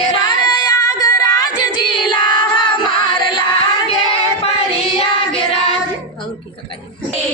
प्रयागराज जिला हमार लागे प्रयागराज।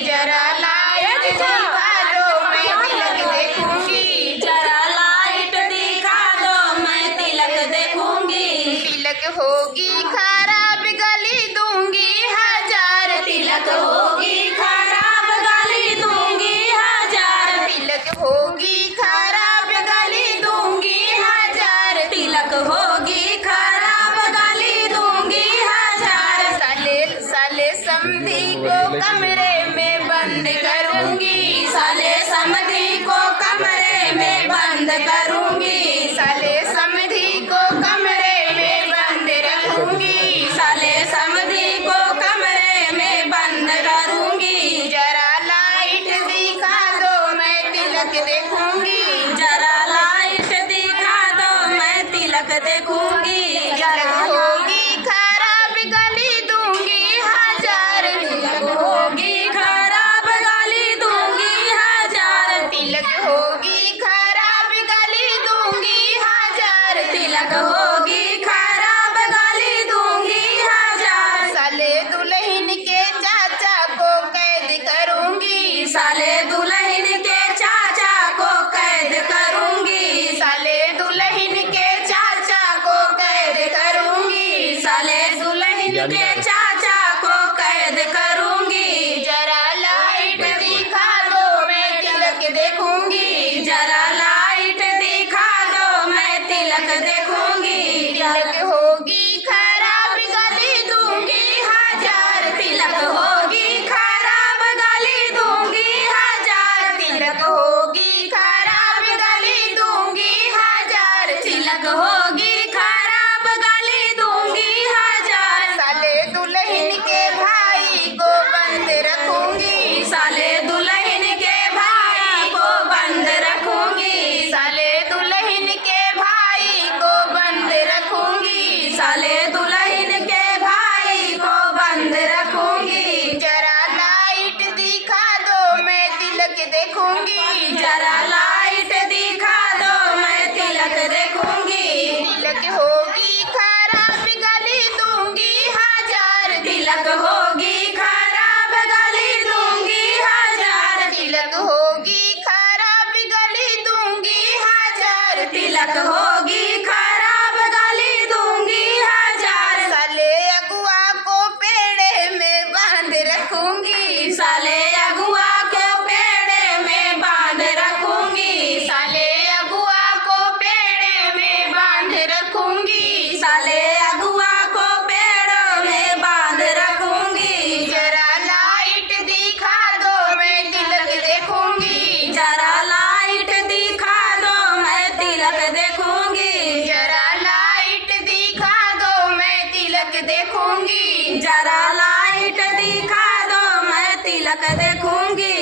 जरा लाइट दिखा दो मैं तिलक देखूंगी, जरा लाइट दिखा दो मैं तिलक देखूंगी। तिलक होगी खराब गली दूंगी हजार, तिलक होगी खराब गाली दूंगी हजार। तिलक होगी खराब गली दूंगी हजार, तिलक होगी खराब गाली दूंगी हजार। साले साले समधी को कमरे में बंद करूंगी, साले समधी को कमरे में बंद करूंगी। साले समधी को कमरे में बंद रखूंगी, साले समधी को कमरे में बंद करूंगी। जरा लाइट दिखा दो मैं तिलक देखूंगी, जरा लाइट दिखा दो मैं तिलक देखूंगी। तिलक होगी खराब गली दूंगी हजार, तिलक होगी खराब गाली दूंगी हजार। तिलक होगी खराब गली दूंगी हजार, तिलक होगी खराब गाली दूंगी हजार। साले दुल्हन के चाचा को कैद करूंगी, साले दुल्हन के चाचा को कैद करूंगी। साले दुल्हन के चाचा को कैद करूंगी, साले दुल्हन के चाचा को कैद करूंगी। जरा लाइट दिखा दो मैं तिलक देखूंगी, जरा लाइट दिखा दो मैं तिलक देखूंगी। तिलक होगी खराब गली दूंगी हजार, तिलक होगी खराब गाली दूंगी हजार। तिलक होगी खराब गली दूंगी हजार, तिलक होगी खराब गाली दूंगी हजार। साले दुल्हन के भाई को बंद रखूंगी, साले दुल्हन के भाई को बंद रखूंगी। साले दुल्हन के भाई को बंद रखूंगी, साले दुल्हन के भाई को बंद रखूंगी। जरा लाइट दिखा दो मैं तिलक देखूंगी, जरा लाइट दिखा दो मैं तिलक देखूंगी। तिलक होगी खराब गली दूंगी हजार, तिलक होगी खराब गाली दूंगी हजार। तिलक होगी खराब गली दूंगी हजार, तिलक होगी खराब गाली दूंगी हजार। साले अगुआ को पेड़े में बांध रखूंगी, साले अगुआ को पेड़े में बांध रखूंगी। साले अगुआ को पेड़े में बांध रखूंगी, साले अगुआ को पेड़ों में बांध रखूंगी। जरा लाइट दिखा दो मैं तिलक देखूंगी, जरा लाइट दिखा दो मैं तिलक देखूंगी। जरा लाइट दिखा दो मैं तिलक देखूंगी, जरा लाइट दिखा दो मैं तिलक देखूंगी।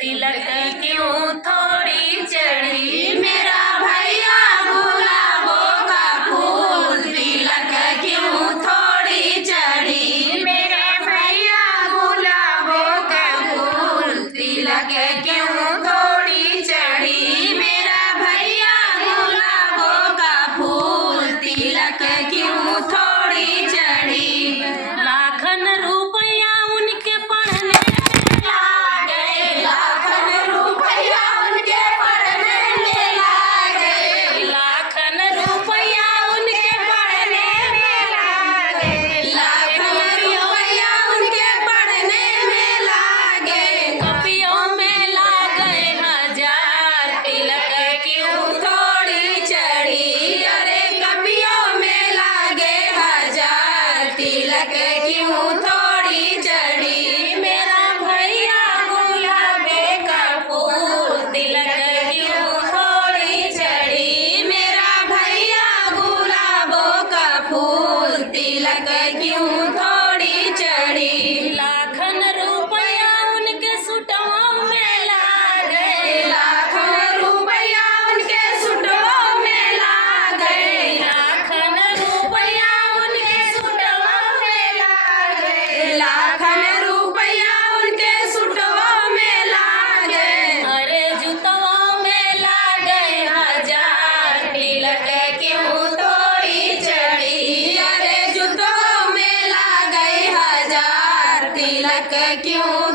तिलक क्यों थोड़ी चढ़ी मेरा भैया गुलाबों का फूल। तिलक क्यों थोड़ी चढ़ी मेरे भैया गुलाबों का फूल। तिलक क्यों थोड़ी चढ़ी मेरा भैया गुलाबों का फूल। तिलक क्यों थोड़ी चढ़ी। लाखन रुपया उनके पढ़ने में लागे, लाखन रुपया उनके क्यों